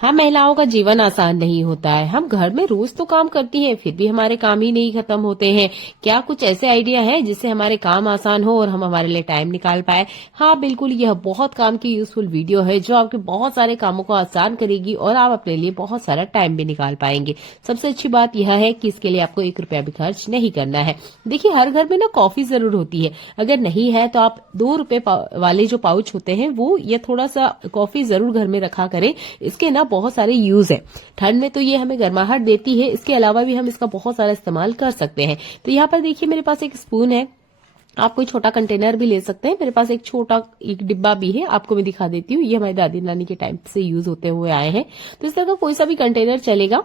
हम महिलाओं का जीवन आसान नहीं होता है। हम घर में रोज तो काम करती हैं, फिर भी हमारे काम ही नहीं खत्म होते हैं। क्या कुछ ऐसे आइडिया है जिससे हमारे काम आसान हो और हम हमारे लिए टाइम निकाल पाए? हाँ बिल्कुल, यह बहुत काम की यूजफुल वीडियो है जो आपके बहुत सारे कामों को आसान करेगी और आप अपने लिए बहुत सारा टाइम भी निकाल पाएंगे। सबसे अच्छी बात यह है कि इसके लिए आपको 1 रुपया भी खर्च नहीं करना है। देखिए, हर घर में ना कॉफी जरूर होती है। अगर नहीं है तो आप 2 रुपए वाले जो पाउच होते हैं वो, या थोड़ा सा कॉफी जरूर घर में रखा करें। इसके ना बहुत सारे यूज है। ठंड में तो ये हमें गर्माहट देती है, इसके अलावा भी हम इसका बहुत सारा इस्तेमाल कर सकते हैं। तो यहाँ पर देखिए, मेरे पास एक स्पून है। आप कोई छोटा कंटेनर भी ले सकते हैं। मेरे पास एक छोटा एक डिब्बा भी है, आपको मैं दिखा देती हूँ। ये हमारी दादी नानी के टाइम से यूज होते हुए आए हैं। तो इस तरह का कोई सा भी कंटेनर चलेगा।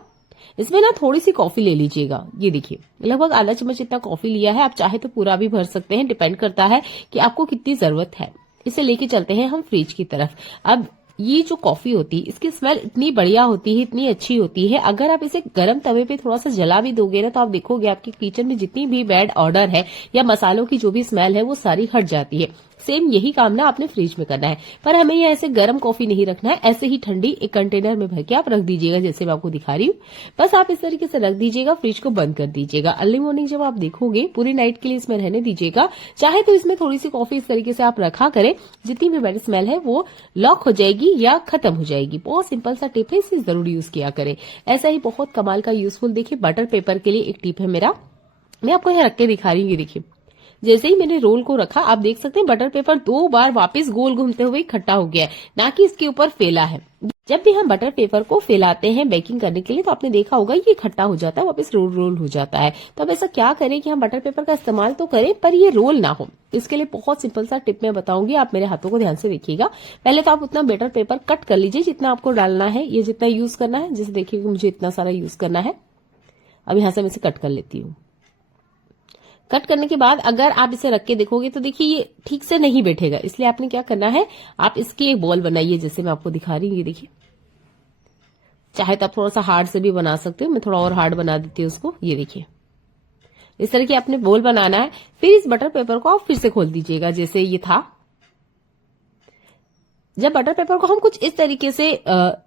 इसमें ना थोड़ी सी कॉफी ले लीजिएगा। ये देखिए, लगभग आधा चम्मच इतना कॉफी लिया है। आप चाहे तो पूरा भी भर सकते हैं, डिपेंड करता है कि आपको कितनी जरूरत है। इसे लेके चलते हैं हम फ्रिज की तरफ। अब ये जो कॉफी होती है, इसकी स्मेल इतनी बढ़िया होती है, इतनी अच्छी होती है। अगर आप इसे गर्म तवे पे थोड़ा सा जला भी दोगे ना, तो आप देखोगे आपके किचन में जितनी भी बैड ऑर्डर है या मसालों की जो भी स्मेल है वो सारी हट जाती है। सेम यही काम ना आपने फ्रिज में करना है, पर हमें ये ऐसे गर्म कॉफी नहीं रखना है। ऐसे ही ठंडी एक कंटेनर में भर के आप रख दीजिएगा, जैसे मैं आपको दिखा रही हूँ। बस आप इस तरीके से रख दीजिएगा, फ्रिज को बंद कर दीजिएगा। अर्ली मॉर्निंग जब आप देखोगे, पूरी नाइट के लिए इसमें रहने दीजिएगा। चाहे तो इसमें थोड़ी सी कॉफी इस तरीके से आप रखा करें, जितनी भी बैड स्मेल है वो लॉक हो जाएगी या खत्म हो जाएगी। बहुत सिंपल सा टिप है, इसे जरूर यूज किया करें। ऐसा ही बहुत कमाल का यूजफुल, देखिए, बटर पेपर के लिए एक टिप है मेरा। मैं आपको यहाँ रख के दिखा रही हूँ। ये देखिए, जैसे ही मैंने रोल को रखा, आप देख सकते हैं बटर पेपर 2 बार वापस गोल घूमते हुए इकट्ठा हो गया है, ना कि इसके ऊपर फैला है। जब भी हम बटर पेपर को फैलाते हैं बेकिंग करने के लिए, तो आपने देखा होगा ये इकट्ठा हो जाता है, वापस रोल रोल हो जाता है। तो अब ऐसा क्या करें कि हम बटर पेपर का इस्तेमाल तो करें पर ये रोल ना हो। इसके लिए बहुत सिंपल सा टिप मैं बताऊंगी, आप मेरे हाथों को ध्यान से देखिएगा। पहले तो आप उतना बटर पेपर कट कर लीजिए जितना आपको डालना है, ये जितना यूज करना है। जैसे देखिए, मुझे इतना सारा यूज करना है। अब यहां से मैं इसे कट कर लेती हूँ। कट करने के बाद अगर आप इसे रख के देखोगे तो देखिए ये ठीक से नहीं बैठेगा। इसलिए आपने क्या करना है, आप इसकी एक बॉल बनाइए, जैसे मैं आपको दिखा रही हूँ। ये देखिए, चाहे तो आप थोड़ा सा हार्ड से भी बना सकते हो। मैं थोड़ा और हार्ड बना देती हूँ उसको। ये देखिए, इस तरह की आपने बॉल बनाना है। फिर इस बटर पेपर को आप फिर से खोल दीजिएगा, जैसे ये था। जब बटर पेपर को हम कुछ इस तरीके से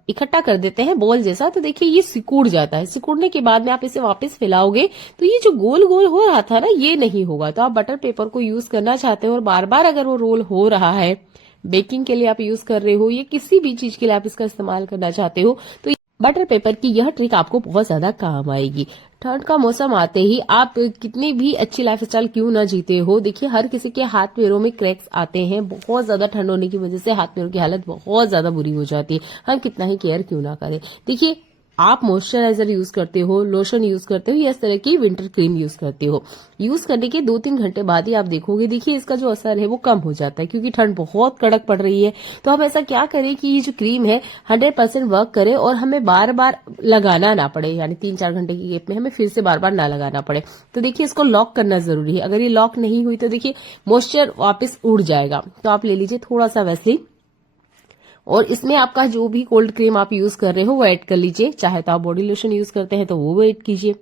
इकट्ठा कर देते हैं बॉल जैसा, तो देखिए ये सिकुड़ जाता है। सिकुड़ने के बाद में आप इसे वापस फैलाओगे तो ये जो गोल गोल हो रहा था ना, ये नहीं होगा। तो आप बटर पेपर को यूज करना चाहते हो और बार बार अगर वो रोल हो रहा है, बेकिंग के लिए आप यूज कर रहे हो या किसी भी चीज के लिए आप इसका इस्तेमाल करना चाहते हो, तो बटर पेपर की यह ट्रिक आपको बहुत ज्यादा काम आएगी। ठंड का मौसम आते ही आप कितनी भी अच्छी लाइफस्टाइल क्यों ना जीते हो, देखिए हर किसी के हाथ पैरों में क्रैक्स आते हैं। बहुत ज्यादा ठंड होने की वजह से हाथ पैरों की हालत बहुत ज्यादा बुरी हो जाती है। हम कितना ही केयर क्यों ना करें। देखिए, आप मॉइस्चराइजर यूज करते हो, लोशन यूज करते हो या इस तरह की विंटर क्रीम यूज करते हो, यूज करने के 2-3 घंटे बाद ही आप देखोगे, देखिए इसका जो असर है वो कम हो जाता है, क्योंकि ठंड बहुत कड़क पड़ रही है। तो हम ऐसा क्या करें कि ये जो क्रीम है 100% वर्क करे और हमें बार बार लगाना ना पड़े, यानी 3-4 घंटे की गैप में हमें फिर से बार बार ना लगाना पड़े। तो देखिए, इसको लॉक करना जरूरी है। अगर ये लॉक नहीं हुई तो देखिए मॉइस्चर वापस उड़ जाएगा। तो आप ले लीजिए थोड़ा सा वैसलीन, और इसमें आपका जो भी कोल्ड क्रीम आप यूज कर रहे हो वो ऐड कर लीजिए। चाहे तो आप बॉडी लोशन यूज करते हैं तो वो ऐड कीजिए।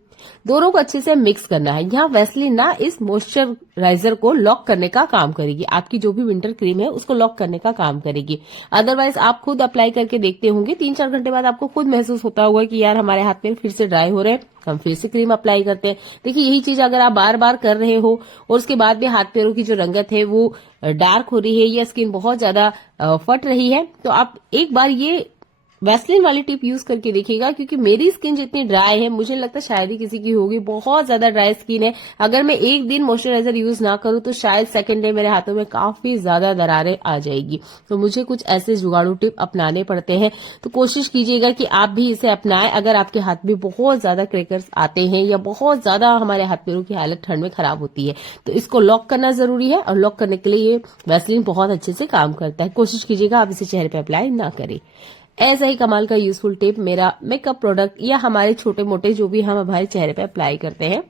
दोनों को अच्छे से मिक्स करना है। यहाँ वैसलीन ना इस मॉइस्चराइजर को लॉक करने का काम करेगी, आपकी जो भी विंटर क्रीम है उसको लॉक करने का काम करेगी। अदरवाइज आप खुद अप्लाई करके देखते होंगे, 3-4 घंटे बाद आपको खुद महसूस होता होगा कि यार हमारे हाथ में फिर से ड्राई हो रहे हैं, हम फिर से क्रीम अप्लाई करते हैं। देखिए, यही चीज अगर आप बार बार कर रहे हो और उसके बाद भी हाथ पैरों की जो रंगत है वो डार्क हो रही है या स्किन बहुत ज्यादा फट रही है, तो आप एक बार ये वैसलीन वाली टिप यूज करके देखिएगा। क्योंकि मेरी स्किन जितनी ड्राई है, मुझे लगता है शायद ही किसी की होगी, बहुत ज्यादा ड्राई स्किन है। अगर मैं एक दिन मॉइस्चराइजर यूज ना करूं तो शायद सेकंड डे मेरे हाथों में काफी ज्यादा दरारें आ जाएगी। तो मुझे कुछ ऐसे जुगाड़ू टिप अपनाने पड़ते हैं। तो कोशिश कीजिएगा कि आप भी इसे अपनाएं। अगर आपके हाथ में बहुत ज्यादा क्रैकर्स आते हैं या बहुत ज्यादा हमारे हाथ पैरों की हालत ठंड में खराब होती है, तो इसको लॉक करना जरूरी है। और लॉक करने के लिए ये वैसलीन बहुत अच्छे से काम करता है। कोशिश कीजिएगा आप इसे चेहरे पे अप्लाई ना करें। ऐसा ही कमाल का यूजफुल टिप मेरा मेकअप प्रोडक्ट या हमारे छोटे मोटे जो भी हम हमारे चेहरे पे अप्लाई करते हैं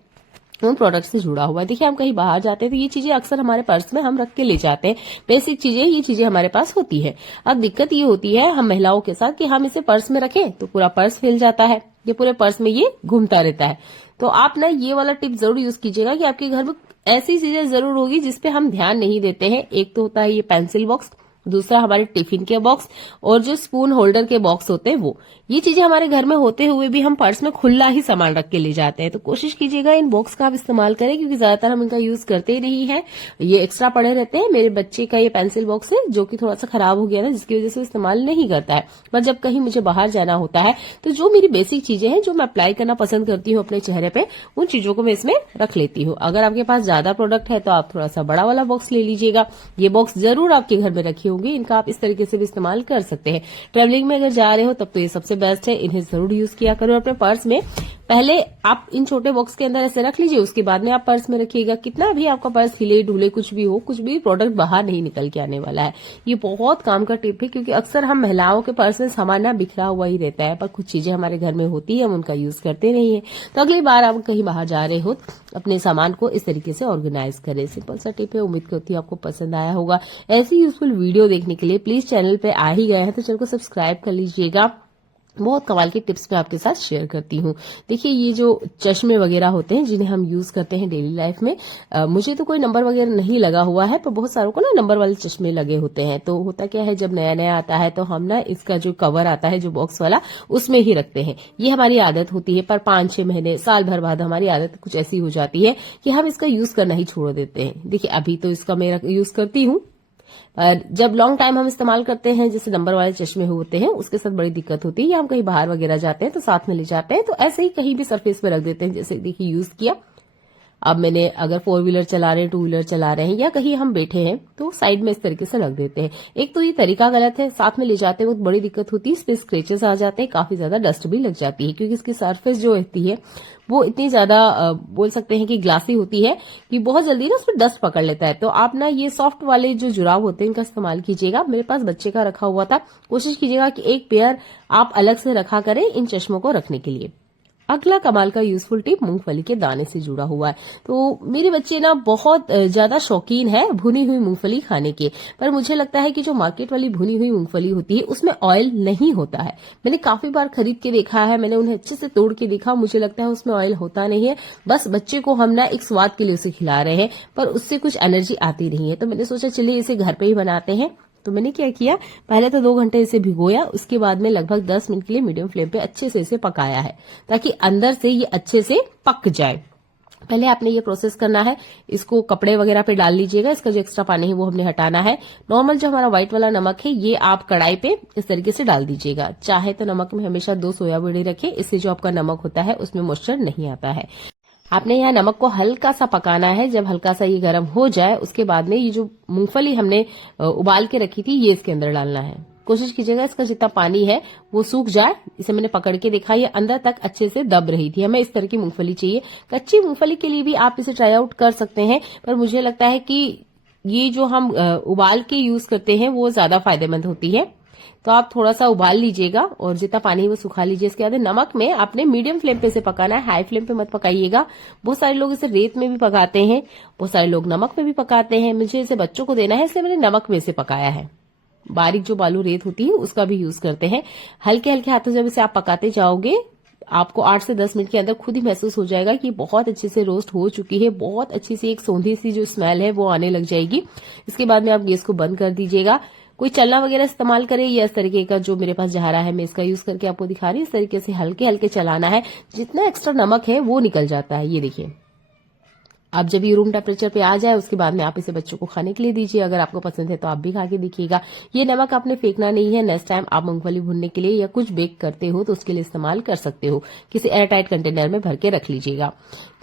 उन प्रोडक्ट से जुड़ा हुआ है। देखिए, हम कहीं बाहर जाते हैं तो ये चीजें अक्सर हमारे पर्स में हम रख के ले जाते हैं। बेसिक चीजें, ये चीजें हमारे पास होती है। अब दिक्कत ये होती है हम महिलाओं के साथ कि हम इसे पर्स में रखें तो पूरा पर्स फैल जाता है, ये पूरे पर्स में ये घूमता रहता है। तो आप ना ये वाला टिप जरूर यूज कीजिएगा कि आपके घर में ऐसी चीजें जरूर होगी जिसपे हम ध्यान नहीं देते हैं। एक तो होता है ये पेंसिल बॉक्स, दूसरा हमारे टिफिन के बॉक्स और जो स्पून होल्डर के बॉक्स होते हैं वो, ये चीजें हमारे घर में होते हुए भी हम पर्स में खुला ही सामान रख के ले जाते हैं। तो कोशिश कीजिएगा इन बॉक्स का आप इस्तेमाल करें, क्योंकि ज्यादातर हम इनका यूज करते ही नहीं है, ये एक्स्ट्रा पड़े रहते हैं। मेरे बच्चे का ये पेंसिल बॉक्स है जो कि थोड़ा सा खराब हो गया था, जिसकी वजह से इस्तेमाल नहीं करता है। पर जब कहीं मुझे बाहर जाना होता है तो जो मेरी बेसिक चीजें हैं जो मैं अप्लाई करना पसंद करती हूँ अपने चेहरे पे, उन चीजों को मैं इसमें रख लेती हूँ। अगर आपके पास ज्यादा प्रोडक्ट है तो आप थोड़ा सा बड़ा वाला बॉक्स ले लीजिएगा। ये बॉक्स जरूर आपके घर में रखे होंगे, इनका आप इस तरीके से भी इस्तेमाल कर सकते हैं। ट्रेवलिंग में अगर जा रहे हो तब तो ये सबसे बेस्ट है, इन्हें जरूर यूज किया करो अपने पर्स में। पहले आप इन छोटे बॉक्स के अंदर ऐसे रख लीजिए, उसके बाद में आप पर्स में रखिएगा। कितना भी आपका पर्स हिले ढूले कुछ भी हो, कुछ भी प्रोडक्ट बाहर नहीं निकल के आने वाला है। ये बहुत काम का टिप है, क्योंकि अक्सर हम महिलाओं के पर्स में सामान ना बिखरा हुआ ही रहता है, पर कुछ चीजें हमारे घर में होती है, हम उनका यूज करते नहीं है। तो अगली बार आप कहीं बाहर जा रहे हो अपने सामान को इस तरीके से ऑर्गेनाइज करें। सिंपल सा टिप है, उम्मीद करती हूँ आपको पसंद आया होगा। ऐसी यूजफुल वीडियो देखने के लिए प्लीज चैनल पे आ ही गए हैं तो चैनल को सब्सक्राइब कर लीजिएगा। बहुत कमाल के टिप्स मैं आपके साथ शेयर करती हूँ। देखिए, ये जो चश्मे वगैरह होते हैं जिन्हें हम यूज करते हैं डेली लाइफ में, मुझे तो कोई नंबर वगैरह नहीं लगा हुआ है, पर बहुत सारों को ना नंबर वाले चश्मे लगे होते हैं। तो होता क्या है, जब नया नया आता है तो हम ना इसका जो कवर आता है जो बॉक्स वाला, उसमें ही रखते हैं। ये हमारी आदत होती है, पर 5-6 महीने साल भर बाद हमारी आदत कुछ ऐसी हो जाती है कि हम इसका यूज करना ही छोड़ देते हैं। देखिए, अभी तो इसका मैं यूज करती हूँ, पर जब लॉन्ग टाइम हम इस्तेमाल करते हैं, जैसे नंबर वाले चश्मे होते हैं, उसके साथ बड़ी दिक्कत होती है। या हम कहीं बाहर वगैरह जाते हैं तो साथ में ले जाते हैं, तो ऐसे ही कहीं भी सरफेस पे रख देते हैं। जैसे देखिए, यूज किया, अब मैंने अगर 4 व्हीलर चला रहे हैं, 2 व्हीलर चला रहे हैं, या कहीं हम बैठे हैं तो साइड में इस तरीके से रख देते हैं। एक तो ये तरीका गलत है, साथ में ले जाते वक्त बड़ी दिक्कत होती है, इस पे स्क्रेचेस आ जाते हैं, काफी ज्यादा डस्ट भी लग जाती है, क्योंकि इसकी सरफेस जो होती है वो इतनी ज्यादा बोल सकते हैं कि ग्लासी होती है कि बहुत जल्दी ना उसमें डस्ट पकड़ लेता है। तो आप ना ये सॉफ्ट वाले जो जुराब होते हैं इनका इस्तेमाल कीजिएगा। मेरे पास बच्चे का रखा हुआ था, कोशिश कीजिएगा कि एक पेयर आप अलग से रखा करें इन चश्मों को रखने के लिए। अगला कमाल का यूजफुल टिप मूंगफली के दाने से जुड़ा हुआ है। तो मेरे बच्चे ना बहुत ज्यादा शौकीन है भुनी हुई मूंगफली खाने के, पर मुझे लगता है कि जो मार्केट वाली भुनी हुई मूंगफली होती है उसमें ऑयल नहीं होता है। मैंने काफी बार खरीद के देखा है, मैंने उन्हें अच्छे से तोड़ के देखा, मुझे लगता है उसमें ऑयल होता नहीं है। बस बच्चे को हम ना एक स्वाद के लिए उसे खिला रहे हैं, पर उससे कुछ एनर्जी आती नहीं है। तो मैंने सोचा चलिए इसे घर पे ही बनाते हैं। तो मैंने क्या किया, पहले तो 2 घंटे इसे भिगोया, उसके बाद में लगभग 10 मिनट के लिए मीडियम फ्लेम पे अच्छे से इसे पकाया है, ताकि अंदर से ये अच्छे से पक जाए। पहले आपने ये प्रोसेस करना है, इसको कपड़े वगैरह पे डाल लीजिएगा, इसका जो एक्स्ट्रा पानी है वो हमने हटाना है। नॉर्मल जो हमारा व्हाइट वाला नमक है ये आप कढ़ाई पे इस तरीके से डाल दीजिएगा। चाहे तो नमक में हमेशा 2 सोया बड़ी रखें, इससे जो आपका नमक होता है उसमें मॉइस्चर नहीं आता है। आपने यहाँ नमक को हल्का सा पकाना है। जब हल्का सा ये गर्म हो जाए उसके बाद में ये जो मूंगफली हमने उबाल के रखी थी ये इसके अंदर डालना है। कोशिश कीजिएगा इसका जितना पानी है वो सूख जाए। इसे मैंने पकड़ के देखा, ये अंदर तक अच्छे से दब रही थी। हमें इस तरह की मूंगफली चाहिए। कच्ची मूंगफली के लिए भी आप इसे ट्राई आउट कर सकते हैं, पर मुझे लगता है कि ये जो हम उबाल के यूज करते हैं वो ज्यादा फायदेमंद होती है। तो आप थोड़ा सा उबाल लीजिएगा और जितना पानी है वो सुखा लीजिए। इसके बाद नमक में आपने मीडियम फ्लेम पे इसे पकाना है, हाई फ्लेम पे मत पकाइएगा। बहुत सारे लोग इसे रेत में भी पकाते हैं, बहुत सारे लोग नमक में भी पकाते हैं। मुझे इसे बच्चों को देना है इसलिए मैंने नमक में इसे पकाया है। बारीक जो बालू रेत होती है उसका भी यूज करते हैं। हल्के हल्के हाथों जब इसे आप पकाते जाओगे आपको 8 से 10 मिनट के अंदर खुद ही महसूस हो जाएगा कि बहुत अच्छे से रोस्ट हो चुकी है। बहुत अच्छी सी एक सौंधी सी जो स्मेल है वो आने लग जाएगी। इसके बाद में आप गैस को बंद कर दीजिएगा। कोई चलना वगैरह इस्तेमाल करे या इस तरीके का जो मेरे पास जहारा है मैं इसका यूज करके आपको दिखा रही हूँ। इस तरीके से हल्के हल्के चलाना है, जितना एक्स्ट्रा नमक है वो निकल जाता है। ये देखिए, अब जब ये रूम टेम्परेचर पे आ जाए उसके बाद में आप इसे बच्चों को खाने के लिए दीजिए। अगर आपको पसंद है तो आप भी खा के देखिएगा। ये नमक आपने फेंकना नहीं है। नेक्स्ट टाइम आप मूंगफली भूनने के लिए या कुछ बेक करते हो तो उसके लिए इस्तेमाल कर सकते हो। किसी एयरटाइट कंटेनर में भर के रख लीजिएगा।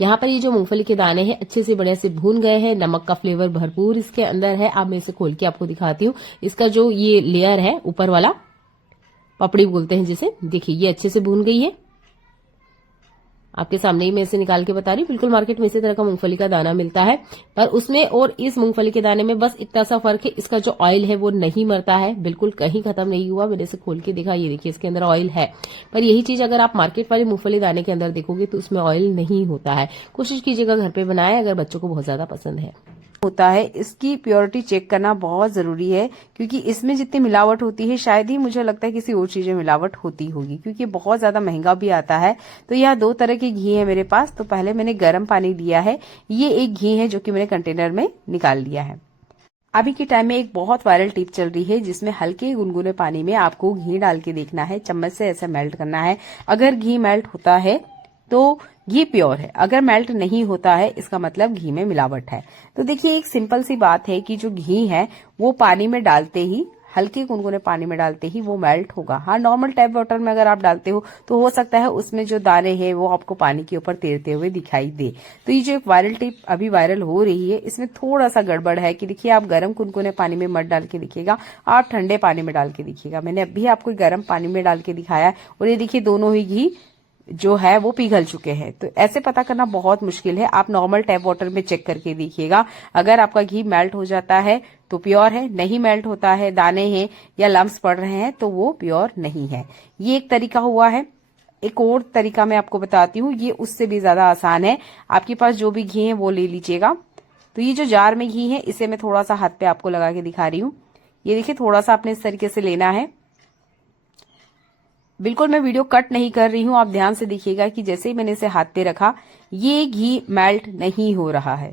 यहाँ पर ये जो मूंगफली के दाने हैं अच्छे से बढ़िया से भून गए हैं। नमक का फ्लेवर भरपूर इसके अंदर है। अब मैं इसे खोल के आपको दिखाती हूँ। इसका जो ये लेयर है ऊपर वाला, पपड़ी बोलते हैं जिसे, देखिए ये अच्छे से भून गई है। आपके सामने ही मैं इसे निकाल के बता रही हूँ। बिल्कुल मार्केट में इसी तरह का मूंगफली का दाना मिलता है, पर उसमें और इस मूंगफली के दाने में बस इतना सा फर्क है, इसका जो ऑयल है वो नहीं मरता है, बिल्कुल कहीं खत्म नहीं हुआ। मैंने इसे खोल के देखा, ये देखिए इसके अंदर ऑयल है। पर यही चीज अगर आप मार्केट वाले मूंगफली दाने के अंदर देखोगे तो उसमें ऑयल नहीं होता है। कोशिश कीजिएगा घर पे बनाए अगर बच्चों को बहुत ज्यादा पसंद है। होता है इसकी प्योरिटी चेक करना बहुत जरूरी है, क्योंकि इसमें जितनी मिलावट होती है शायद ही मुझे लगता है किसी और चीजें मिलावट होती होगी, क्योंकि बहुत ज्यादा महंगा भी आता है। तो यह 2 तरह के घी है मेरे पास। तो पहले मैंने गर्म पानी लिया है, ये एक घी है जो कि मैंने कंटेनर में निकाल लिया है। अभी के टाइम में एक बहुत वायरल टिप चल रही है जिसमें हल्के गुनगुने पानी में आपको घी डाल के देखना है, चम्मच से ऐसे मेल्ट करना है। अगर घी मेल्ट होता है तो घी प्योर है, अगर मेल्ट नहीं होता है इसका मतलब घी में मिलावट है। तो देखिए एक सिंपल सी बात है कि जो घी है वो पानी में डालते ही, हल्के गुनगुने पानी में डालते ही वो मेल्ट होगा। हाँ, नॉर्मल टैप वाटर में अगर आप डालते हो तो हो सकता है उसमें जो दाने हैं वो आपको पानी के ऊपर तैरते हुए दिखाई दे। तो ये जो एक वायरल टिप अभी वायरल हो रही है इसमें थोड़ा सा गड़बड़ है कि देखिए आप गर्म गुनगुने पानी में मत डाल के देखिएगा, आप ठंडे पानी में डाल के देखिएगा। मैंने अभी आपको गर्म पानी में डाल के दिखाया है और ये देखिए दोनों ही घी जो है वो पिघल चुके हैं। तो ऐसे पता करना बहुत मुश्किल है, आप नॉर्मल टैप वाटर में चेक करके देखिएगा। अगर आपका घी मेल्ट हो जाता है तो प्योर है, नहीं मेल्ट होता है, दाने हैं या लम्स पड़ रहे हैं तो वो प्योर नहीं है। ये एक तरीका हुआ है। एक और तरीका मैं आपको बताती हूँ, ये उससे भी ज्यादा आसान है। आपके पास जो भी घी है वो ले लीजिएगा। तो ये जो जार में घी है इसे मैं थोड़ा सा हाथ पे आपको लगा के दिखा रही हूँ। ये देखिए थोड़ा सा आपने इस तरीके से लेना है। बिल्कुल मैं वीडियो कट नहीं कर रही हूं, आप ध्यान से देखिएगा कि जैसे ही मैंने इसे हाथ पे रखा ये घी मेल्ट नहीं हो रहा है।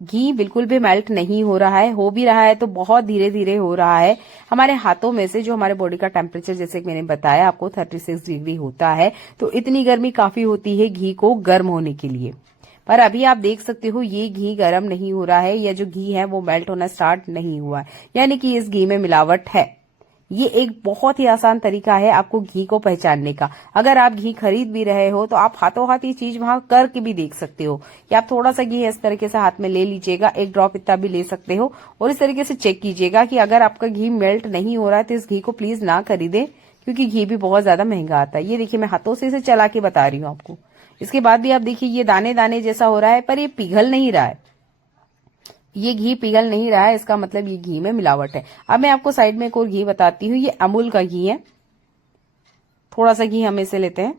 घी बिल्कुल भी मेल्ट नहीं हो रहा है, हो भी रहा है तो बहुत धीरे धीरे हो रहा है। हमारे हाथों में से जो हमारे बॉडी का टेम्परेचर जैसे कि मैंने बताया आपको 36 डिग्री होता है, तो इतनी गर्मी काफी होती है घी को गर्म होने के लिए। पर अभी आप देख सकते हो ये घी गर्म नहीं हो रहा है या जो घी है वो मेल्ट होना स्टार्ट नहीं हुआ है, यानी कि इस घी में मिलावट है। ये एक बहुत ही आसान तरीका है आपको घी को पहचानने का। अगर आप घी खरीद भी रहे हो तो आप हाथों हाथ ये चीज वहां करके भी देख सकते हो कि आप थोड़ा सा घी इस तरीके से हाथ में ले लीजिएगा, एक ड्रॉप इतना भी ले सकते हो और इस तरीके से चेक कीजिएगा कि अगर आपका घी मेल्ट नहीं हो रहा है तो इस घी को प्लीज ना खरीदें, क्योंकि घी भी बहुत ज्यादा महंगा आता है। ये देखिए मैं हाथों से इसे चला के बता रही हूँ आपको। इसके बाद भी आप देखिए ये दाने दाने जैसा हो रहा है पर ये पिघल नहीं रहा है, ये घी पिघल नहीं रहा है, इसका मतलब ये घी में मिलावट है। अब मैं आपको साइड में एक और घी बताती हूँ, ये अमूल का घी है। थोड़ा सा घी हम इसे लेते हैं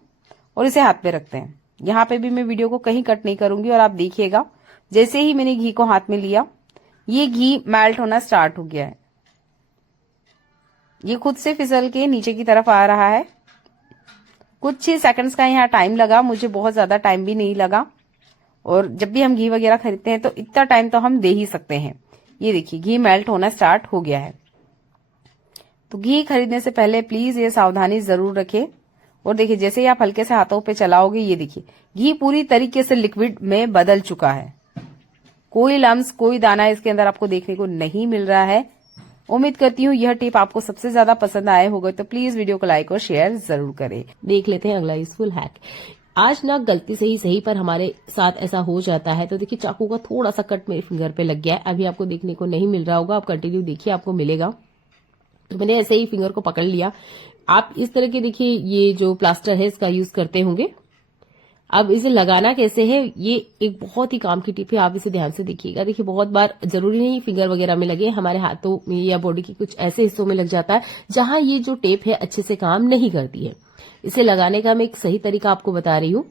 और इसे हाथ पे रखते हैं। यहाँ पे भी मैं वीडियो को कहीं कट नहीं करूंगी और आप देखिएगा जैसे ही मैंने घी को हाथ में लिया ये घी मेल्ट होना स्टार्ट हो गया है। ये खुद से फिसल के नीचे की तरफ आ रहा है। कुछ ही सेकंड्स का यहाँ टाइम लगा, मुझे बहुत ज्यादा टाइम भी नहीं लगा। और जब भी हम घी वगैरह खरीदते हैं तो इतना टाइम तो हम दे ही सकते हैं। ये देखिए घी मेल्ट होना स्टार्ट हो गया है। तो घी खरीदने से पहले प्लीज ये सावधानी जरूर रखें। और देखिए जैसे ही आप हल्के से हाथों पे चलाओगे ये देखिए घी पूरी तरीके से लिक्विड में बदल चुका है। कोई लम्स कोई दाना इसके अंदर आपको देखने को नहीं मिल रहा है। उम्मीद करती हूँ यह टिप आपको सबसे ज्यादा पसंद आए होगा, तो प्लीज वीडियो को लाइक और शेयर जरूर करें। देख लेते हैं अगला यूजफुल हैक। आज ना गलती से ही सही पर हमारे साथ ऐसा हो जाता है। तो देखिए चाकू का थोड़ा सा कट मेरे फिंगर पे लग गया है, अभी आपको देखने को नहीं मिल रहा होगा, आप कंटिन्यू देखिए आपको मिलेगा। तो मैंने ऐसे ही फिंगर को पकड़ लिया। आप इस तरह के देखिए ये जो प्लास्टर है इसका यूज करते होंगे। अब इसे लगाना कैसे है, ये एक बहुत ही काम की टिप है, आप इसे ध्यान से देखिएगा। देखिए बहुत बार जरूरी नहीं फिंगर वगैरह में लगे, हमारे हाथों में या बॉडी के कुछ ऐसे हिस्सों में लग जाता है जहां ये जो टेप है अच्छे से काम नहीं करती है। इसे लगाने का मैं एक सही तरीका आपको बता रही हूँ।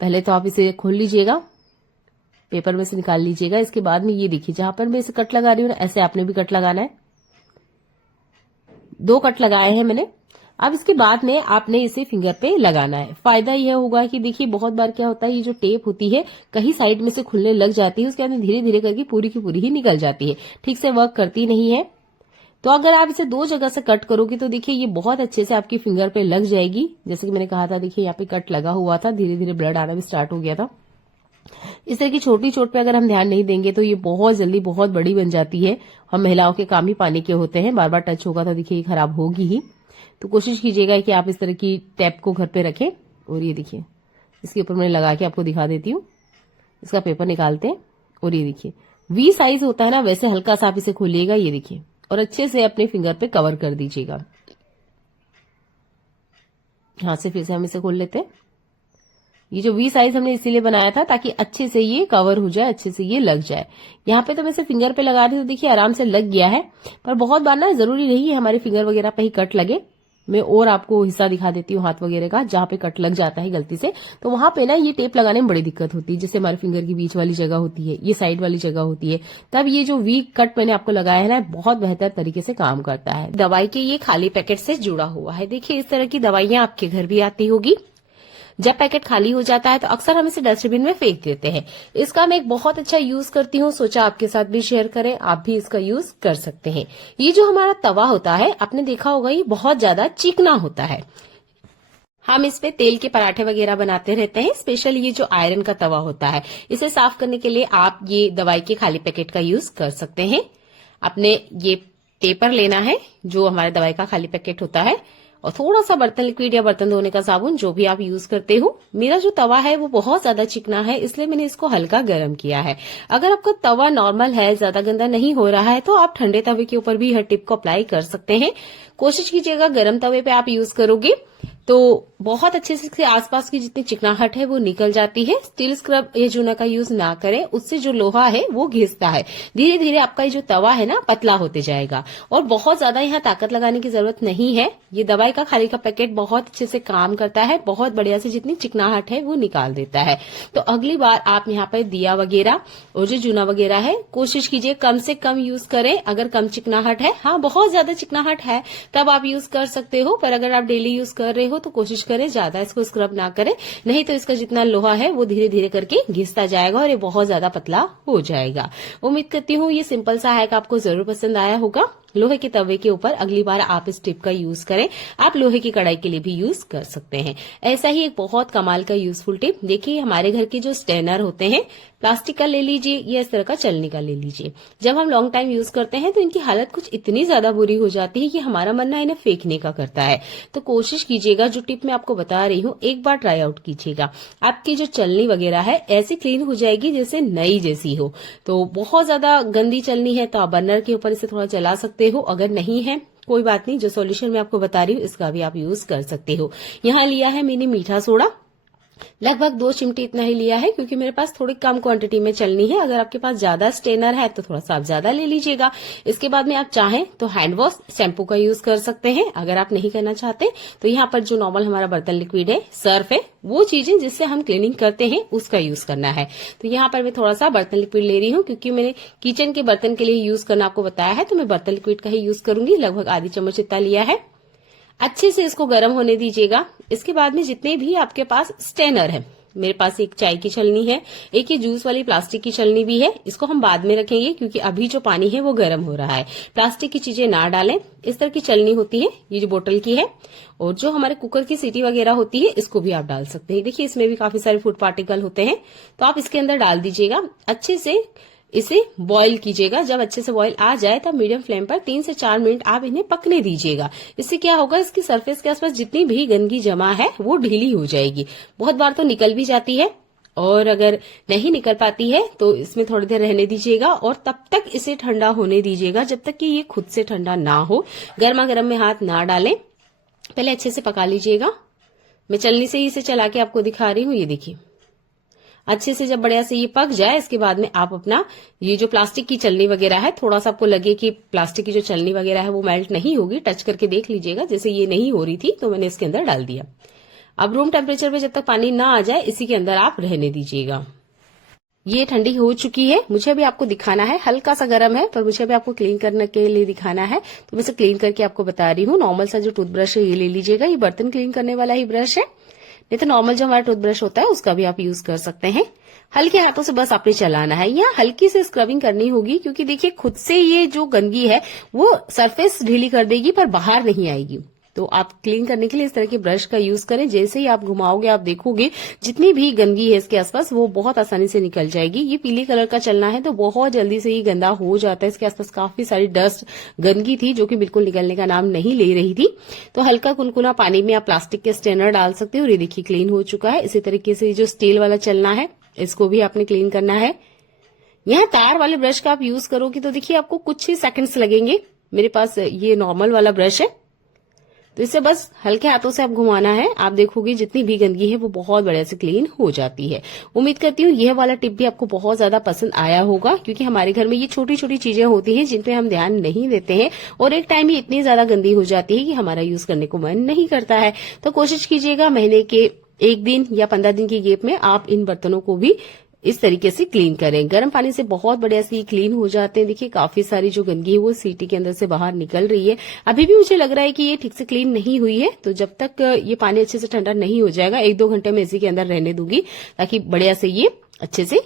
पहले तो आप इसे खोल लीजिएगा, पेपर में से निकाल लीजिएगा। इसके बाद में ये देखिए जहां पर मैं इसे कट लगा रही हूँ ना, ऐसे आपने भी कट लगाना है। 2 कट लगाए हैं मैंने। अब इसके बाद में आपने इसे फिंगर पे लगाना है। फायदा यह होगा कि देखिए बहुत बार क्या होता है ये जो टेप होती है कहीं साइड में से खुलने लग जाती है, उसके बाद धीरे धीरे करके पूरी की पूरी ही निकल जाती है, ठीक से वर्क करती नहीं है। तो अगर आप इसे 2 जगह से कट करोगे तो देखिए ये बहुत अच्छे से आपकी फिंगर पे लग जाएगी। जैसे कि मैंने कहा था देखिए यहाँ पे कट लगा हुआ था, धीरे धीरे ब्लड आना भी स्टार्ट हो गया था। इस तरह की छोटी चोट पे अगर हम ध्यान नहीं देंगे तो ये बहुत जल्दी बहुत बड़ी बन जाती है। हम महिलाओं के काम ही पानी के होते हैं, बार बार टच होगा तो देखिए ये खराब होगी ही। तो कोशिश कीजिएगा कि आप इस तरह की टैप को घर पे रखें। और ये देखिए इसके ऊपर मैंने लगा के आपको दिखा देती हूँ। इसका पेपर निकालते हैं और ये देखिए वी साइज होता है ना, वैसे हल्का सा आप इसे खोलिएगा, ये देखिए, और अच्छे से अपने फिंगर पे कवर कर दीजिएगा। हाथ से फिर से हम इसे खोल लेते हैं। ये जो वी साइज हमने इसीलिए बनाया था ताकि अच्छे से ये कवर हो जाए, अच्छे से ये लग जाए। यहाँ पे तो मैं इसे फिंगर पे लगा रही हूँ तो देखिए आराम से लग गया है। पर बहुत बार ना जरूरी नहीं है हमारे फिंगर वगैरह पे ही कट लगे। मैं और आपको हिस्सा दिखा देती हूँ हाथ वगैरह का जहां पे कट लग जाता है गलती से, तो वहां पे ना ये टेप लगाने में बड़ी दिक्कत होती है। जैसे हमारे फिंगर की बीच वाली जगह होती है, ये साइड वाली जगह होती है, तब ये जो वी कट मैंने आपको लगाया है ना बहुत बेहतर तरीके से काम करता है। दवाई के ये खाली पैकेट से जुड़ा हुआ है। देखिए इस तरह की दवाइयां आपके घर भी आती होगी। जब पैकेट खाली हो जाता है तो अक्सर हम इसे डस्टबिन में फेंक देते हैं। इसका मैं एक बहुत अच्छा यूज करती हूँ, सोचा आपके साथ भी शेयर करें, आप भी इसका यूज कर सकते हैं। ये जो हमारा तवा होता है, आपने देखा होगा ये बहुत ज्यादा चिकना होता है। हम इस पे तेल के पराठे वगैरह बनाते रहते हैं। स्पेशल ये जो आयरन का तवा होता है, इसे साफ करने के लिए आप ये दवाई के खाली पैकेट का यूज कर सकते हैं। आपने ये पेपर लेना है जो हमारे दवाई का खाली पैकेट होता है, और थोड़ा सा बर्तन लिक्विड या बर्तन धोने का साबुन, जो भी आप यूज करते हो। मेरा जो तवा है वो बहुत ज्यादा चिकना है, इसलिए मैंने इसको हल्का गर्म किया है। अगर आपका तवा नॉर्मल है, ज्यादा गंदा नहीं हो रहा है, तो आप ठंडे तवे के ऊपर भी हर टिप को अप्लाई कर सकते हैं। कोशिश कीजिएगा गर्म तवे पे आप यूज करोगे तो बहुत अच्छे से आसपास की जितनी चिकनाहट है वो निकल जाती है। स्टील स्क्रब या जूना का यूज ना करें, उससे जो लोहा है वो घिसता है। धीरे धीरे आपका ये जो तवा है ना पतला होते जाएगा, और बहुत ज्यादा यहाँ ताकत लगाने की जरूरत नहीं है। ये दवाई का खाली का पैकेट बहुत अच्छे से काम करता है, बहुत बढ़िया से जितनी चिकनाहट है वो निकाल देता है। तो अगली बार आप यहाँ पर दिया वगैरह और जो जूना वगैरह है, कोशिश कीजिए कम से कम यूज करें। अगर कम चिकनाहट है, हाँ बहुत ज्यादा चिकनाहट है, तब आप यूज कर सकते हो। पर अगर आप डेली यूज कर रहे हो तो कोशिश करें ज्यादा इसको स्क्रब ना करें, नहीं तो इसका जितना लोहा है वो धीरे धीरे करके घिसता जाएगा और ये बहुत ज्यादा पतला हो जाएगा। उम्मीद करती हूँ ये सिंपल सा हैक आपको जरूर पसंद आया होगा। लोहे के तवे के ऊपर अगली बार आप इस टिप का यूज करें। आप लोहे की कढ़ाई के लिए भी यूज कर सकते हैं। ऐसा ही एक बहुत कमाल का यूजफुल टिप, देखिए हमारे घर के जो स्टेनर होते हैं, प्लास्टिक का ले लीजिए या इस तरह का चलनी का ले लीजिए, जब हम लॉन्ग टाइम यूज करते हैं तो इनकी हालत कुछ इतनी ज्यादा बुरी हो जाती है कि हमारा मन ना इन्हें फेंकने का करता है। तो कोशिश कीजिएगा, जो टिप मैं आपको बता रही हूँ एक बार ट्राई आउट कीजिएगा। आपकी जो चलनी वगैरह है ऐसी क्लीन हो जाएगी जैसे नई जैसी हो। तो बहुत ज्यादा गंदी चलनी है तो आप बर्नर के ऊपर इसे थोड़ा जला सकते हो, अगर नहीं है कोई बात नहीं, जो सॉल्यूशन मैं आपको बता रही हूँ इसका भी आप यूज कर सकते हो। यहाँ लिया है मैंने मीठा सोडा, लगभग 2 चिमटी इतना ही लिया है, क्योंकि मेरे पास थोड़ी कम क्वांटिटी में चलनी है। अगर आपके पास ज्यादा स्टेनर है तो थोड़ा सा आप ज्यादा ले लीजिएगा। इसके बाद में आप चाहें तो हैंड वॉश शैम्पू का यूज कर सकते हैं। अगर आप नहीं करना चाहते तो यहाँ पर जो नॉर्मल हमारा बर्तन लिक्विड है, सर्फ है, वो चीजें जिससे हम क्लीनिंग करते हैं उसका यूज करना है। तो यहाँ पर मैं थोड़ा सा बर्तन लिक्विड ले रही हूँ, क्योंकि मैंने किचन के बर्तन के लिए यूज करना आपको बताया है, तो मैं बर्तन लिक्विड का ही यूज करूंगी। लगभग आधी चम्मच इतना लिया है। अच्छे से इसको गर्म होने दीजिएगा। इसके बाद में जितने भी आपके पास स्टेनर है, मेरे पास एक चाय की छलनी है, एक ये जूस वाली प्लास्टिक की छलनी भी है, इसको हम बाद में रखेंगे क्योंकि अभी जो पानी है वो गर्म हो रहा है। प्लास्टिक की चीजें ना डालें। इस तरह की छलनी होती है, ये जो बोतल की है, और जो हमारे कुकर की सीटी वगैरह होती है इसको भी आप डाल सकते हैं। देखिए इसमें भी काफी सारे फूड पार्टिकल होते हैं, तो आप इसके अंदर डाल दीजिएगा। अच्छे से इसे बॉईल कीजिएगा। जब अच्छे से बॉईल आ जाए तब मीडियम फ्लेम पर 3 से 4 मिनट आप इन्हें पकने दीजिएगा। इससे क्या होगा, इसकी सरफेस के आसपास जितनी भी गंदगी जमा है वो ढीली हो जाएगी। बहुत बार तो निकल भी जाती है, और अगर नहीं निकल पाती है तो इसमें थोड़ी देर रहने दीजिएगा, और तब तक इसे ठंडा होने दीजिएगा जब तक कि ये खुद से ठंडा ना हो। गर्मा गर्म में हाथ ना डालें, पहले अच्छे से पका लीजिएगा। मैं चलनी से ही इसे चला के आपको दिखा रही हूँ। ये देखिए अच्छे से जब बढ़िया से ये पक जाए, इसके बाद में आप अपना ये जो प्लास्टिक की चलनी वगैरह है, थोड़ा सा आपको लगे कि प्लास्टिक की जो चलनी वगैरह है वो मेल्ट नहीं होगी, टच करके देख लीजिएगा। जैसे ये नहीं हो रही थी तो मैंने इसके अंदर डाल दिया। अब रूम टेम्परेचर पे जब तक पानी ना आ जाए इसी के अंदर आप रहने दीजिएगा। ये ठंडी हो चुकी है, मुझे अभी आपको दिखाना है। हल्का सा गर्म है पर मुझे अभी आपको क्लीन करने के लिए दिखाना है, तो मैं इसे क्लीन करके आपको बता रही हूँ। नॉर्मल सा जो टूथब्रश है ये ले लीजिएगा, ये बर्तन क्लीन करने वाला ही ब्रश है, नहीं तो नॉर्मल जो हमारा टूथब्रश होता है उसका भी आप यूज कर सकते हैं। हल्के हाथों से बस आपने चलाना है। यहाँ हल्की से स्क्रबिंग करनी होगी, क्योंकि देखिए खुद से ये जो गंदगी है वो सरफेस ढीली कर देगी पर बाहर नहीं आएगी। तो आप क्लीन करने के लिए इस तरह के ब्रश का यूज करें। जैसे ही आप घुमाओगे आप देखोगे जितनी भी गंदगी है इसके आसपास वो बहुत आसानी से निकल जाएगी। ये पीले कलर का चलना है तो बहुत जल्दी से ये गंदा हो जाता है। इसके आसपास काफी सारी डस्ट गंदगी थी जो कि बिल्कुल निकलने का नाम नहीं ले रही थी। तो हल्का कुनकुना पानी में आप प्लास्टिक के स्ट्रेनर डाल सकते हो, और ये देखिए क्लीन हो चुका है। इसी तरीके से जो स्टील वाला चलना है इसको भी आपने क्लीन करना है। यहाँ तार वाले ब्रश का आप यूज करोगे तो देखिए आपको कुछ ही सेकंड्स लगेंगे। मेरे पास ये नॉर्मल वाला ब्रश है, तो इसे बस हल्के हाथों से आप घुमाना है। आप देखोगे जितनी भी गंदगी है वो बहुत बढ़िया से क्लीन हो जाती है। उम्मीद करती हूँ यह वाला टिप भी आपको बहुत ज्यादा पसंद आया होगा, क्योंकि हमारे घर में ये छोटी छोटी चीजें होती हैं जिन पे हम ध्यान नहीं देते हैं, और एक टाइम ये इतनी ज्यादा गंदी हो जाती है कि हमारा यूज करने को मन नहीं करता है। तो कोशिश कीजिएगा महीने के 1 दिन या 15 दिन की गैप में आप इन बर्तनों को भी इस तरीके से क्लीन करें। गर्म पानी से बहुत बढ़िया से ये क्लीन हो जाते हैं। देखिए काफी सारी जो गंदगी है वो सीटी के अंदर से बाहर निकल रही है। अभी भी मुझे लग रहा है कि ये ठीक से क्लीन नहीं हुई है, तो जब तक ये पानी अच्छे से ठंडा नहीं हो जाएगा 1-2 घंटे में इसी के अंदर रहने दूंगी ताकि बढ़िया से ये अच्छे से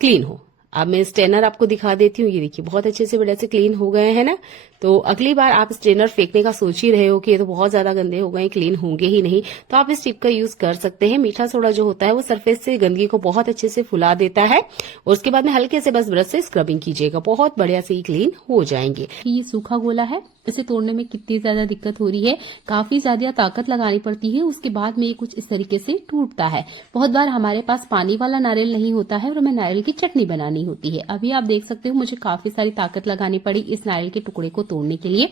क्लीन हो। अब मैं स्ट्रेनर आपको दिखा देती हूँ। ये देखिए बहुत अच्छे से बढ़िया से क्लीन हो गए हैं ना। तो अगली बार आप स्ट्रेनर फेंकने का सोच ही रहे हो कि ये तो बहुत ज्यादा गंदे हो गए, क्लीन होंगे ही नहीं, तो आप इस टिप का यूज कर सकते हैं। मीठा सोडा जो होता है वो सरफेस से गंदगी को बहुत अच्छे से फुला देता है और उसके बाद में हल्के से बस ब्रश से स्क्रबिंग कीजिएगा, बहुत बढ़िया से ही क्लीन हो जाएंगे। ये सूखा गोला है, इसे तोड़ने में कितनी ज्यादा दिक्कत हो रही है, काफी ज्यादा ताकत लगानी पड़ती है, उसके बाद में ये कुछ इस तरीके से टूटता है। बहुत बार हमारे पास पानी वाला नारियल नहीं होता है और हमें नारियल की चटनी बनानी होती है। अभी आप देख सकते हो मुझे काफी सारी ताकत लगानी पड़ी इस नारियल के टुकड़े को तोड़ने के लिए।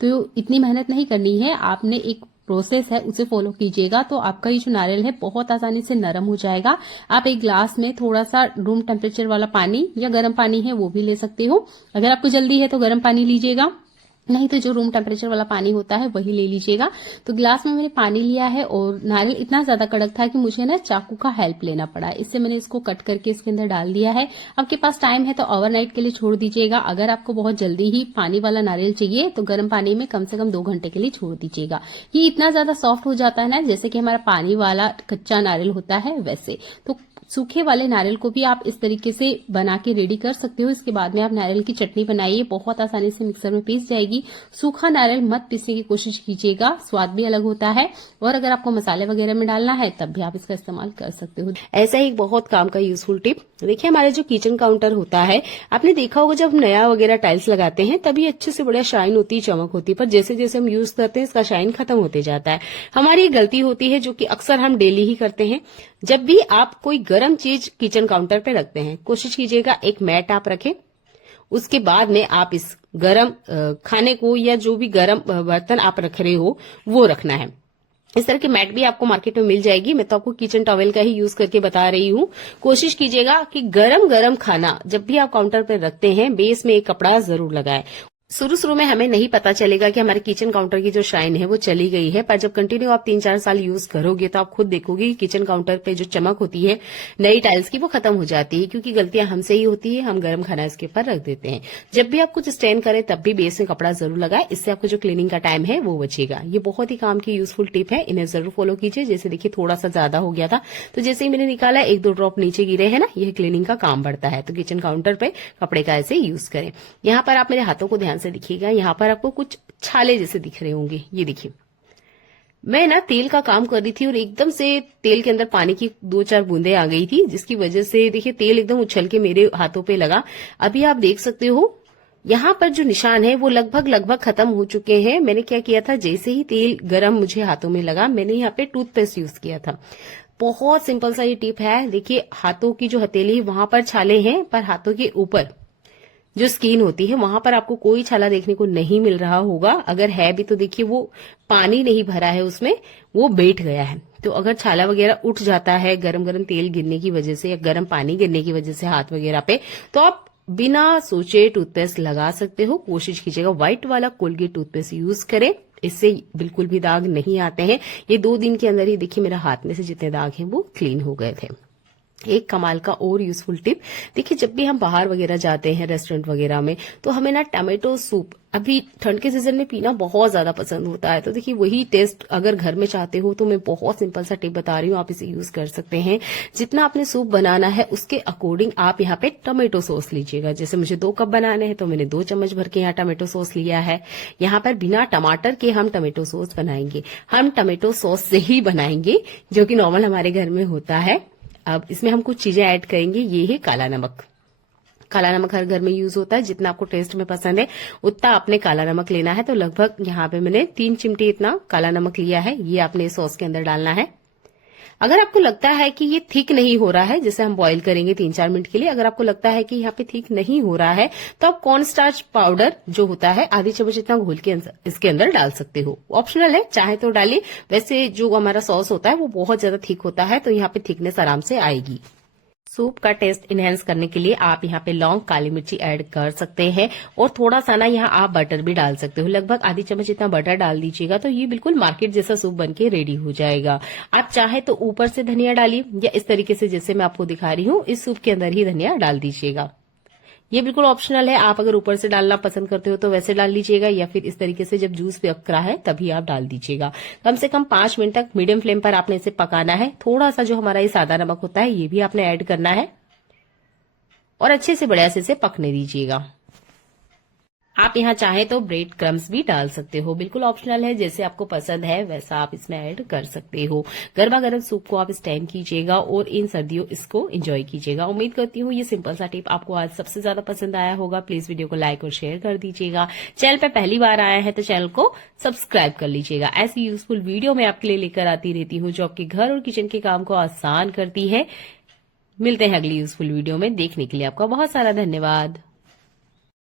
तो इतनी मेहनत नहीं करनी है, आपने एक प्रोसेस है उसे फॉलो कीजिएगा तो आपका ये जो नारियल है बहुत आसानी से नरम हो जाएगा। आप एक ग्लास में थोड़ा सा रूम टेम्परेचर वाला पानी या गर्म पानी है वो भी ले सकते हो। अगर आपको जल्दी है तो गर्म पानी लीजिएगा, नहीं तो जो रूम टेम्परेचर वाला पानी होता है वही ले लीजिएगा। तो ग्लास में मैंने पानी लिया है और नारियल इतना ज्यादा कड़क था कि मुझे ना चाकू का हेल्प लेना पड़ा, इससे मैंने इसको कट करके इसके अंदर डाल दिया है। आपके पास टाइम है तो ओवरनाइट के लिए छोड़ दीजिएगा। अगर आपको बहुत जल्दी ही पानी वाला नारियल चाहिए तो गर्म पानी में कम से कम 2 घंटे के लिए छोड़ दीजिएगा। ये इतना ज्यादा सॉफ्ट हो जाता है ना जैसे कि हमारा पानी वाला कच्चा नारियल होता है वैसे। तो सूखे वाले नारियल को भी आप इस तरीके से बना के रेडी कर सकते हो। इसके बाद में आप नारियल की चटनी बनाइए, बहुत आसानी से मिक्सर में पीस जाएगी। सूखा नारियल मत पीसने की कोशिश कीजिएगा, स्वाद भी अलग होता है। और अगर आपको मसाले वगैरह में डालना है तब भी आप इसका इस्तेमाल कर सकते हो। ऐसा ही बहुत काम का यूजफुल टिप। देखिए हमारे जो किचन काउंटर होता है, आपने देखा होगा जब हम नया वगैरह टाइल्स लगाते हैं तभी अच्छे से बढ़िया शाइन होती है, चमक होती है, पर जैसे जैसे हम यूज करते हैं इसका शाइन खत्म होते जाता है। हमारी गलती होती है जो कि अक्सर हम डेली ही करते हैं। जब भी आप कोई गर्म चीज किचन काउंटर पे रखते हैं कोशिश कीजिएगा एक मैट आप रखें, उसके बाद में आप इस गरम खाने को या जो भी गरम बर्तन आप रख रहे हो वो रखना है। इस तरह की मैट भी आपको मार्केट में मिल जाएगी। मैं तो आपको किचन टॉवेल का ही यूज करके बता रही हूँ। कोशिश कीजिएगा कि गरम गरम खाना जब भी आप काउंटर पर रखते हैं बेस में एक कपड़ा जरूर लगाएं। शुरू में हमें नहीं पता चलेगा कि हमारे किचन काउंटर की जो शाइन है वो चली गई है, पर जब कंटिन्यू आप 3-4 साल यूज करोगे तो आप खुद देखोगे कि किचन काउंटर पे जो चमक होती है नई टाइल्स की वो खत्म हो जाती है, क्योंकि गलतियां हमसे ही होती है, हम गर्म खाना इसके ऊपर रख देते हैं। जब भी आप कुछ स्टैंड करें तब भी बेस में कपड़ा जरूर लगाए, इससे आपको जो क्लीनिंग का टाइम है वो बचेगा। ये बहुत ही काम की यूजफुल टिप है, इन्हें जरूर फॉलो कीजिए। जैसे देखिए थोड़ा सा ज्यादा हो गया था तो जैसे ही मैंने निकाला 1-2 ड्रॉप नीचे गिरे हैं ना, यह क्लीनिंग का काम बढ़ता है। तो किचन काउंटर पे कपड़े का ऐसे यूज करें। यहाँ पर आप मेरे हाथों को ध्यान से देखिएगा, यहाँ पर आपको कुछ छाले जैसे दिख रहे होंगे। ये देखिए मैं ना तेल का काम कर रही थी और एकदम से तेल के अंदर पानी की 2-4 बूंदें आ गई थी, जिसकी वजह से देखिए तेल एकदम उछल के मेरे हाथों पे लगा। अभी आप देख सकते हो यहाँ पर जो निशान है वो लगभग खत्म हो चुके हैं। मैंने क्या किया था, जैसे ही तेल गरम मुझे हाथों में लगा मैंने यहाँ पे टूथपेस्ट यूज किया था। बहुत सिंपल सा ये टिप है। देखिए हाथों की जो हथेली है वहां पर छाले हैं, पर हाथों के ऊपर जो स्किन होती है वहां पर आपको कोई छाला देखने को नहीं मिल रहा होगा। अगर है भी तो देखिए वो पानी नहीं भरा है उसमें, वो बैठ गया है। तो अगर छाला वगैरह उठ जाता है गरम गरम तेल गिरने की वजह से या गर्म पानी गिरने की वजह से हाथ वगैरह पे, तो आप बिना सोचे टूथपेस्ट लगा सकते हो। कोशिश कीजिएगा व्हाइट वाला कोलगेट टूथपेस्ट यूज करें, इससे बिल्कुल भी दाग नहीं आते हैं। ये 2 दिन के अंदर ही देखिए मेरा हाथ में से जितने दाग हैं वो क्लीन हो गए थे। एक कमाल का और यूजफुल टिप, देखिए जब भी हम बाहर वगैरह जाते हैं रेस्टोरेंट वगैरह में तो हमें ना टमाटो सूप अभी ठंड के सीजन में पीना बहुत ज्यादा पसंद होता है। तो देखिए वही टेस्ट अगर घर में चाहते हो तो मैं बहुत सिंपल सा टिप बता रही हूँ, आप इसे यूज कर सकते हैं। जितना आपने सूप बनाना है उसके अकॉर्डिंग आप यहाँ पे टमाटो सॉस लीजिएगा। जैसे मुझे 2 कप बनाने हैं तो मैंने 2 चम्मच भर के यहाँ टमाटो सॉस लिया है। यहाँ पर बिना टमाटर के हम टमाटो सॉस बनाएंगे, हम टमाटो सॉस से ही बनाएंगे जो कि नॉर्मल हमारे घर में होता है। अब इसमें हम कुछ चीजें ऐड करेंगे, ये है काला नमक। काला नमक हर घर में यूज होता है, जितना आपको टेस्ट में पसंद है उतना आपने काला नमक लेना है। तो लगभग यहाँ पे मैंने 3 चिमटी इतना काला नमक लिया है, ये आपने सॉस के अंदर डालना है। अगर आपको लगता है कि ये थिक नहीं हो रहा है, जैसे हम बॉईल करेंगे 3-4 मिनट के लिए, अगर आपको लगता है कि यहाँ पे थिक नहीं हो रहा है तो आप कॉर्नस्टार्च पाउडर जो होता है आधी चम्मच इतना घोल के इसके अंदर डाल सकते हो। ऑप्शनल है, चाहे तो डालिए। वैसे जो हमारा सॉस होता है वो बहुत ज्यादा थिक होता है तो यहाँ पे थिकनेस आराम से आएगी। सूप का टेस्ट इनहेंस करने के लिए आप यहाँ पे लौंग, काली मिर्ची ऐड कर सकते हैं और थोड़ा सा ना यहाँ आप बटर भी डाल सकते हो। लगभग आधी चम्मच इतना बटर डाल दीजिएगा तो ये बिल्कुल मार्केट जैसा सूप बनके रेडी हो जाएगा। आप चाहे तो ऊपर से धनिया डालिए या इस तरीके से जैसे मैं आपको दिखा रही हूँ इस सूप के अंदर ही धनिया डाल दीजिएगा। ये बिल्कुल ऑप्शनल है, आप अगर ऊपर से डालना पसंद करते हो तो वैसे डाल लीजिएगा या फिर इस तरीके से जब जूस पक रहा है तभी आप डाल दीजिएगा। कम से कम 5 मिनट तक मीडियम फ्लेम पर आपने इसे पकाना है। थोड़ा सा जो हमारा ये सादा नमक होता है ये भी आपने ऐड करना है और अच्छे से बढ़िया से इसे पकने दीजिएगा। आप यहाँ चाहे तो ब्रेड क्रम्स भी डाल सकते हो, बिल्कुल ऑप्शनल है, जैसे आपको पसंद है वैसा आप इसमें ऐड कर सकते हो। गर्मा गर्म सूप को आप स्टैंड कीजिएगा और इन सर्दियों इसको एंजॉय कीजिएगा। उम्मीद करती हूँ ये सिंपल सा टिप आपको आज सबसे ज्यादा पसंद आया होगा। प्लीज वीडियो को लाइक और शेयर कर दीजिएगा। चैनल पे पहली बार आया है तो चैनल को सब्सक्राइब कर लीजिएगा। ऐसी यूजफुल वीडियो मैं आपके लिए लेकर आती रहती हूँ जो आपके घर और किचन के काम को आसान करती है। मिलते हैं अगली यूजफुल वीडियो में, देखने के लिए आपका बहुत सारा धन्यवाद।